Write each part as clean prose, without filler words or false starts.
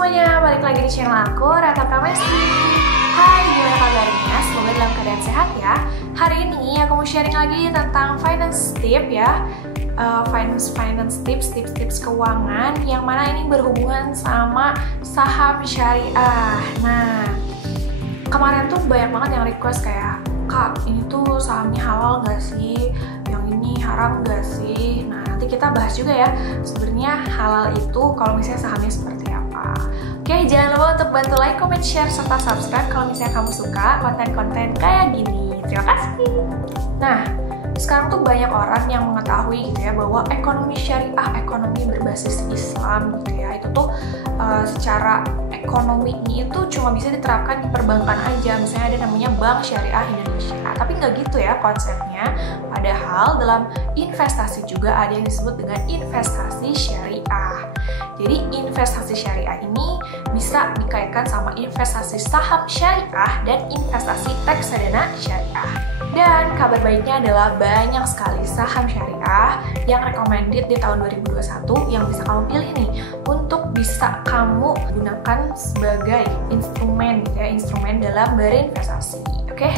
semuanya, balik lagi di channel aku, Rata Pramesti. Hai, gimana kabarnya? Semoga dalam keadaan sehat ya. Hari ini aku mau sharing lagi tentang finance tip ya. Finance tips keuangan yang mana ini berhubungan sama saham syariah. Nah, kemarin tuh banyak banget yang request kayak, Kak, ini tuh sahamnya halal gak sih? Yang ini haram gak sih? Nah, nanti kita bahas juga ya, sebenarnya halal itu kalau misalnya sahamnya seperti apa. Oke, jangan lupa untuk bantu like, comment, share, serta subscribe kalau misalnya kamu suka konten-konten kayak gini. Terima kasih. Nah, sekarang tuh banyak orang yang mengetahui gitu ya bahwa ekonomi syariah, ekonomi berbasis Islam gitu ya, itu tuh secara ekonominya itu cuma bisa diterapkan di perbankan aja. Misalnya ada namanya Bank Syariah Indonesia, tapi nggak gitu ya konsepnya. Padahal dalam investasi juga ada yang disebut dengan investasi syariah. Jadi investasi syariah ini bisa dikaitkan sama investasi saham syariah dan investasi reksadana syariah. Dan kabar baiknya adalah banyak sekali saham syariah yang recommended di tahun 2021 yang bisa kamu pilih nih untuk bisa kamu gunakan sebagai instrumen ya, instrumen dalam berinvestasi. Oke?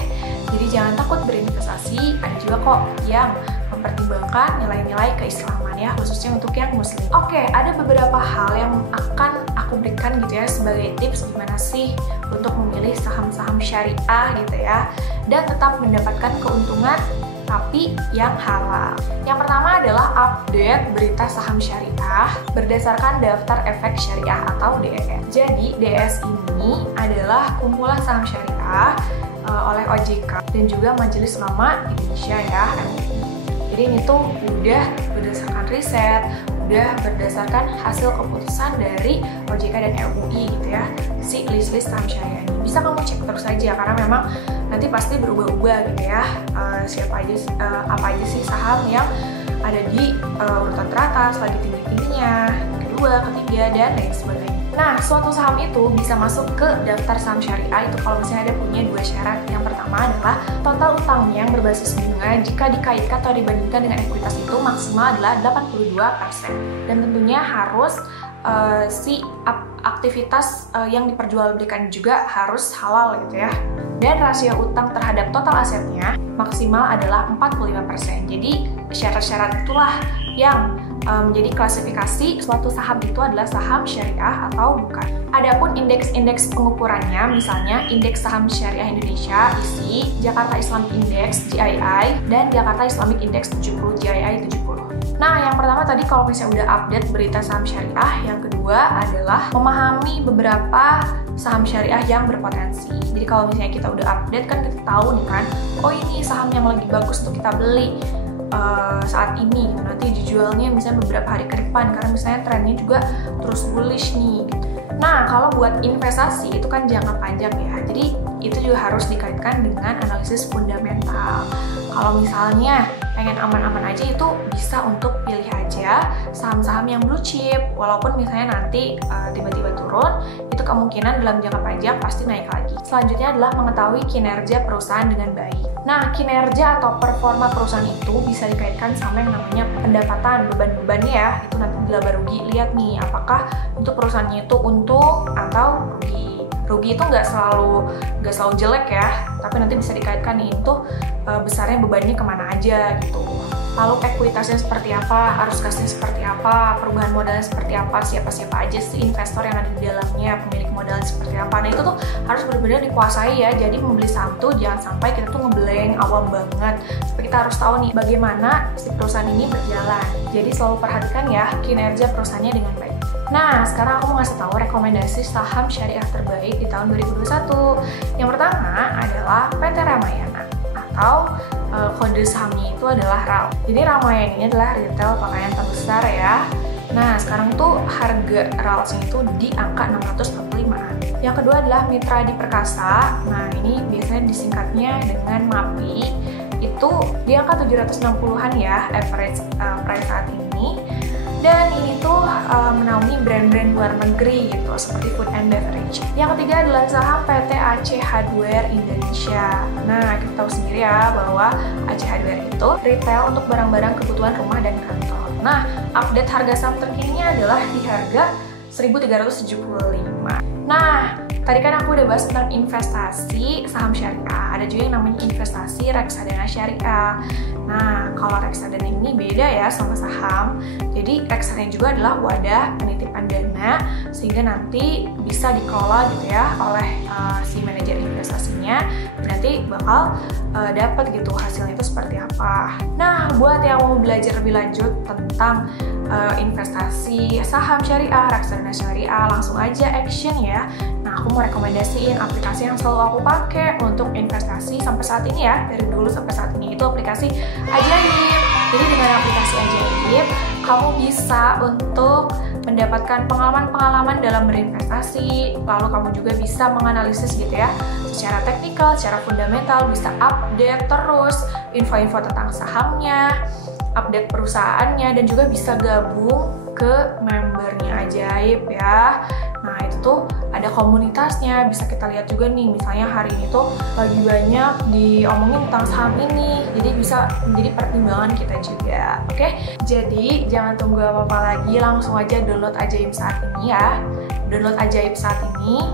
Jadi jangan takut berinvestasi, ada juga kok yang mempertimbangkan nilai-nilai keislaman ya, khususnya untuk yang muslim. Oke, ada beberapa hal yang akan aku berikan gitu ya sebagai tips gimana sih untuk memilih saham-saham syariah gitu ya, dan tetap mendapatkan keuntungan tapi yang halal. Yang pertama adalah update berita saham syariah berdasarkan daftar efek syariah atau DES. Jadi DES ini adalah kumpulan saham syariah oleh OJK dan juga Majelis Ulama Indonesia ya, MUI. Jadi ini tuh udah berdasarkan riset, udah berdasarkan hasil keputusan dari OJK dan MUI gitu ya, si list-list saham syariah ini. Bisa kamu cek terus aja karena memang nanti pasti berubah-ubah gitu ya, apa aja sih saham yang ada di urutan teratas, lagi tinggi-tingginya, kedua, ketiga, dan lain sebagainya. Nah, suatu saham itu bisa masuk ke daftar saham syariah itu kalau misalnya ada punya dua syarat. Yang pertama adalah total utangnya yang berbasis bunga jika dikaitkan atau dibandingkan dengan ekuitas itu maksimal adalah 82%. Dan tentunya harus aktivitas yang diperjualbelikan juga harus halal gitu ya. Dan rasio utang terhadap total asetnya maksimal adalah 45%. Jadi syarat-syarat itulah yang menjadi klasifikasi suatu saham itu adalah saham syariah atau bukan. Adapun indeks-indeks pengukurannya, misalnya indeks saham syariah Indonesia ISI, Jakarta Islam Index GII, dan Jakarta Islamic Index 70 GII 70. Nah, yang pertama tadi kalau misalnya udah update berita saham syariah, yang kedua adalah memahami beberapa saham syariah yang berpotensi. Jadi kalau misalnya kita udah update kan kita tahu nih kan, oh ini saham yang lagi bagus tuh kita beli saat ini gitu. Nanti dijualnya misalnya beberapa hari ke depan karena misalnya trennya juga terus bullish nih gitu. Nah, kalau buat investasi itu kan jangka panjang ya, jadi itu juga harus dikaitkan dengan analisis fundamental. Kalau misalnya pengen aman-aman aja itu bisa untuk pilih aja saham-saham yang blue chip, walaupun misalnya nanti tiba-tiba turun, itu kemungkinan dalam jangka panjang pasti naik lagi. Selanjutnya adalah mengetahui kinerja perusahaan dengan baik. Nah, kinerja atau performa perusahaan itu bisa dikaitkan sama yang namanya pendapatan, beban-bebannya ya, itu nanti laba rugi, lihat nih apakah untuk perusahaannya itu untung atau rugi. Rugi itu nggak selalu jelek ya, tapi nanti bisa dikaitkan nih itu besarnya bebannya kemana aja gitu. Lalu ekuitasnya seperti apa, arus kasnya seperti apa, perubahan modalnya seperti apa, siapa-siapa aja sih investor yang ada di dalamnya, pemilik modalnya seperti apa. Nah itu tuh harus benar-benar dikuasai ya, jadi membeli saham tuh jangan sampai kita tuh ngeblank, awam banget. Tapi kita harus tahu nih bagaimana si perusahaan ini berjalan. Jadi selalu perhatikan ya kinerja perusahaannya dengan baik. Nah, sekarang aku mau ngasih tahu rekomendasi saham syariah terbaik di tahun 2021. Yang pertama adalah PT Ramayana atau kode sahamnya itu adalah RAL. Jadi Ramayana ini adalah retail pakaian terbesar ya. Nah, sekarang tuh harga RAL-nya itu di angka 645. Yang kedua adalah Mitra Adi Perkasa. Nah, ini biasanya disingkatnya dengan MAPI. Itu di angka 760-an ya average price saat ini. Dan ini tuh menaungi brand-brand luar negeri gitu, seperti food and beverage. Yang ketiga adalah saham PT AC Hardware Indonesia. Nah, kita tahu sendiri ya bahwa AC Hardware itu retail untuk barang-barang kebutuhan rumah dan kantor. Nah, update harga saham terkininya adalah di harga 1.375. Nah, tadi kan aku udah bahas tentang investasi saham syariah. Ada juga yang namanya investasi reksadana syariah. Nah, kalau reksadana ini beda ya sama saham. Jadi reksadana juga adalah wadah penitipan dana sehingga nanti bisa dikelola gitu ya oleh si manajer investasinya. Nanti bakal dapat gitu hasilnya itu seperti apa. Nah, buat yang mau belajar lebih lanjut tentang investasi saham syariah, reksadana syariah, langsung aja action ya. Nah, aku mau rekomendasiin aplikasi yang selalu aku pakai untuk investasi sampai saat ini ya, dari dulu sampai saat ini, itu aplikasi Ajaib. Jadi dengan aplikasi Ajaib, kamu bisa untuk mendapatkan pengalaman-pengalaman dalam berinvestasi, lalu kamu juga bisa menganalisis gitu ya, secara teknikal, secara fundamental, bisa update terus info-info tentang sahamnya, update perusahaannya, dan juga bisa gabung ke membernya Ajaib ya. Nah, itu tuh ada komunitasnya, bisa kita lihat juga nih, misalnya hari ini tuh lagi banyak diomongin tentang saham ini, jadi bisa menjadi pertimbangan kita juga. Oke, jadi jangan tunggu apa-apa lagi, langsung aja download Ajaib saat ini ya. Download Ajaib saat ini.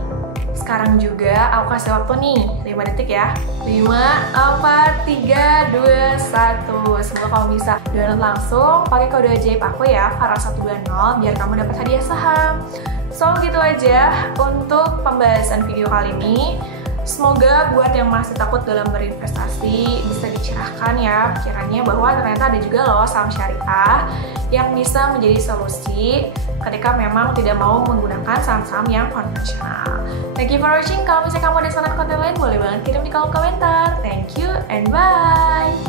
Sekarang juga aku kasih waktu nih 5 detik ya. 5, 4, 3, 2, 1. Semoga kamu bisa download langsung pakai kode Ajaib aku ya, Farah120, biar kamu dapat hadiah saham. So gitu aja untuk pembahasan video kali ini. Semoga buat yang masih takut dalam berinvestasi bisa dicerahkan ya pikirannya bahwa ternyata ada juga loh saham syariah yang bisa menjadi solusi ketika memang tidak mau menggunakan saham-saham yang konvensional. Thank you for watching. Kalau misalnya kamu ada saran konten lain, boleh banget kirim di kolom komentar. Thank you and bye!